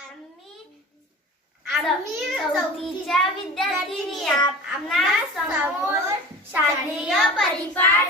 आम्ही आम्ही चौथीच्या विद्यार्थिनी आपणा समोर शालेय परिपाठ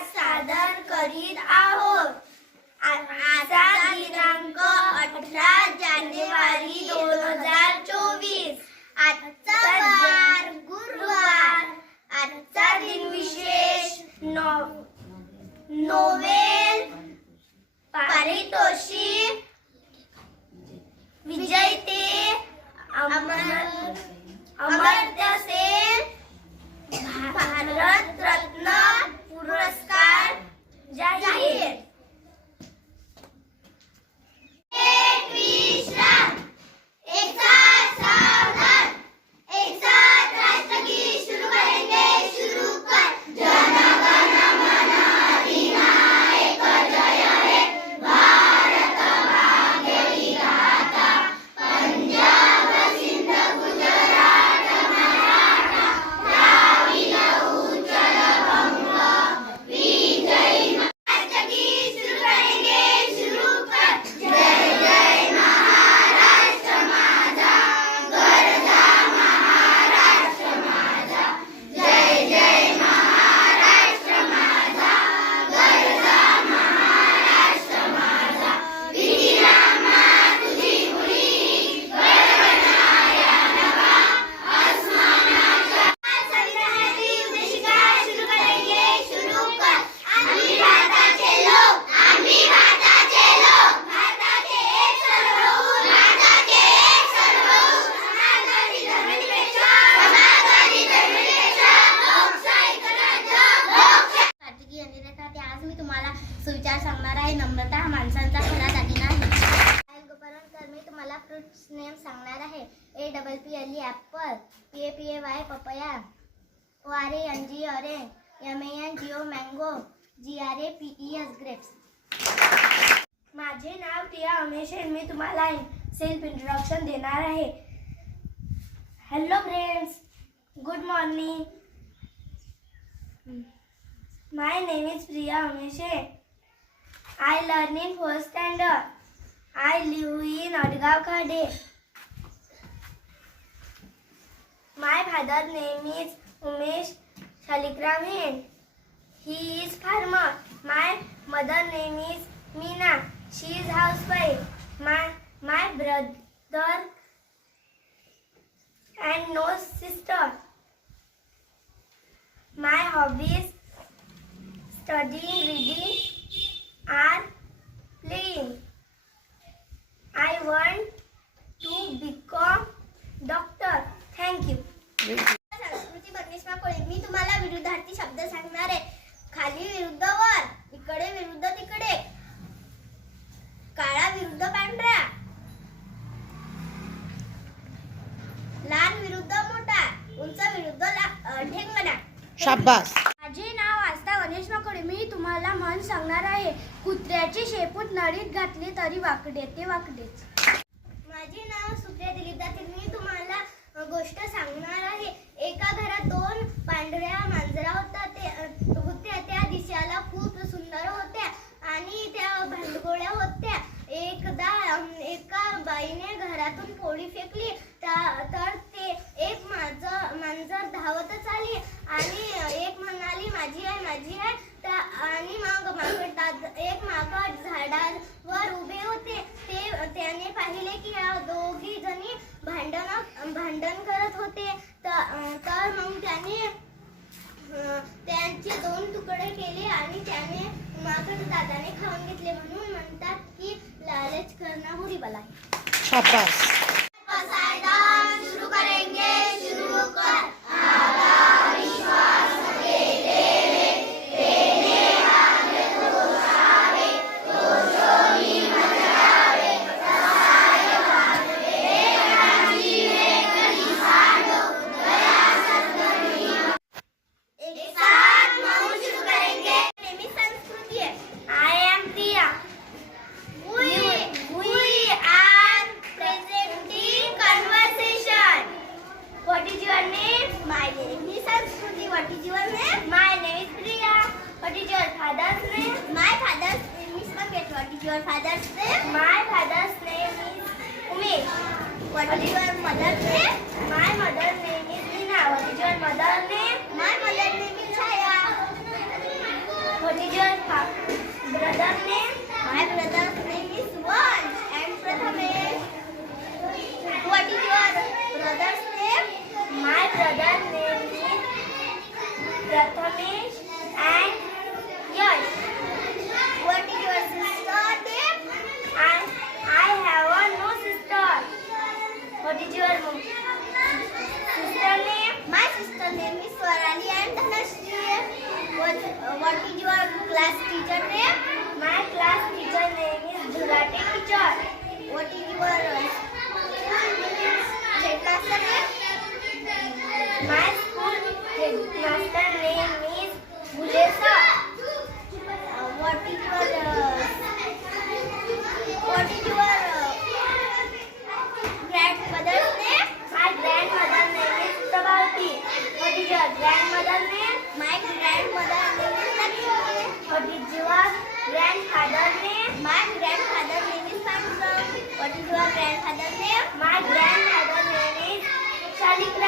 कार्तिकी आज मी तुम्हाला सुविचार सांगणार आहे. नम्रता हा माणसांचा खरा दागिना आहे. साहिल मी तुम्हाला फ्रुट्स नेम सांगणार आहे. A double P L E apple P A P A Y papaya O R A N G orange M A N G O mango G R A P E S grapes माझे नाव प्रिया अमेशे मी तुम्हाला self introduction देणार आहे. Hello friends good morning My name is Priya अमेशे I learn in first standard. I live in Adgaon Khade. My father name is Umesh Shaligram हेन He is farmer. My mother name is Meena. She is housewife. My my brother and no sister. My hobbies studying, reading, and playing. I want to become doctor. Thank you. संस्कृती बर्निष्मा कोळी मी तुम्हाला विरुद्धार्थी शब्द सांगणार आहे. खाली विरुद्ध वर इकडे विरुद्ध तिकडे. काळा विरुद्ध पांढरा. लहान विरुद्ध मोठा. उंच विरुद्ध ठेंगणा शाबास माझे नाव आस्था गणेश माकडे मी तुम्हाला म्हण सांगणार आहे कुत्र्याची शेपूट नळीत घातली तरी वाकडे ते वाकडेच. माझे नाव सुप्रिया दिलीप दाते. मी तुम्हाला गोष्ट सांगणार आहे. एका घरात दोन पांढऱ्या मांजरा होत्या. ते होत्या. त्या दिशाला खूप सुंदर होत्या आणि त्या भांडगोळ्या होत्या. एकदा एका बाईने घरातून पोळी फेकली. त्या- तर ते एक मांजर मांजर धावतच आली आणि एक म्हणाली माझी आहे माझी आहे त्या- आणि मग माकड दाद- एक माकड झाडावर उभे होते ते त्याने पाहिले की या दोघी जणी भांडण भांडण करत होते त- तर मग त्याने अं, त्यांचे दोन तुकडे केले आणि त्याने माकड सांगितले म्हणून म्हणतात की लालच करणं बुरी बला शाबास. Your father's name? My father's name is Umesh. What is your mother's name? My mother's name is Nina. What is your mother class teacher name? My class teacher name is Dhurate teacher. What is your uh, headmaster name? My school headmaster name is grandmother name? My grandmother name is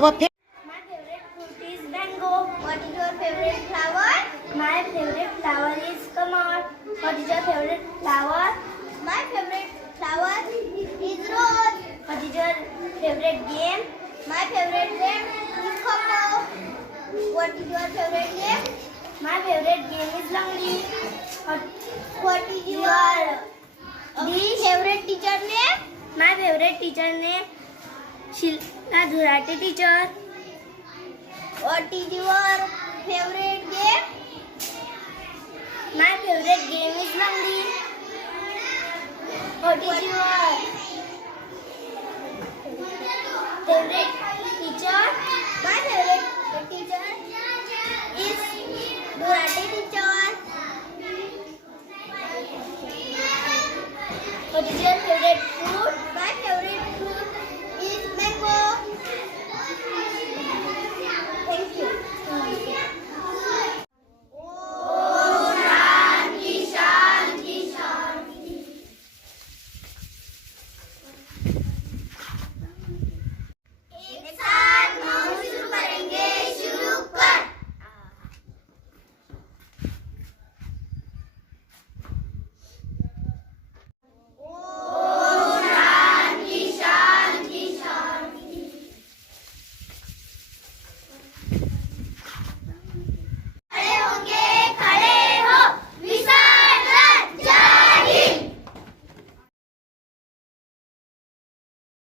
our fa- My favorite fruit is mango. What is your favorite flower? My favorite flower is kamal. What is your favorite flower? My favorite flower is rose. What is your favorite game? My favorite game is Coco. What is your favorite game? My favorite game is Langli. What, What is your favorite teacher name? my favorite teacher name Shila Dhurate teacher what is your favourite game my favourite game is Nandi what is your favourite teacher my favourite teacher is Dhurate teacher what is your